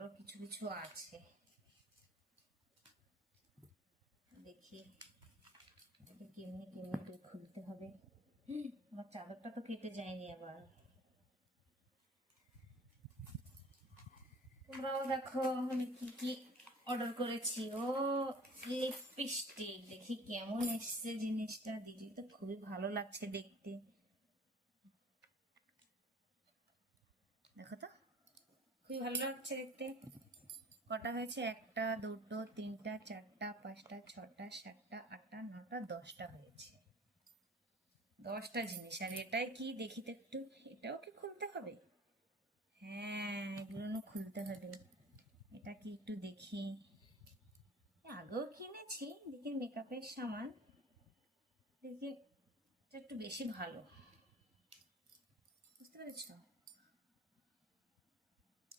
আরো কিছু কিছু আছে, দেখি এটাকে কেমনি কেমনি করে খুলতে হবে। আমার চাদরটা তো কেটে যায়নি আবার। তোমরাও দেখো আমি কি কি অর্ডার করেছি। ও লিপস্টিক, দেখি কেমন এসছে জিনিসটা। দিদি তো খুবই ভালো লাগছে দেখতে, দেখো তো খুবই ভালো লাগছে দেখতে। কটা হয়েছে? 1টা 2টো 3টা 4টা 5টা 6টা 7টা 8টা 9টা 10টা হয়েছে। 10টা জিনিস। আর এটাই কি দেখি তো একটু, এটাও কি খুলতে হবে? হ্যাঁ, এগুলো খুলতে হবে। এটা কি একটু দেখি, আগেও কিনেছি দেখি মেকআপের সামান, দেখি এটা একটু বেশি ভালো, বুঝতে পেরেছ?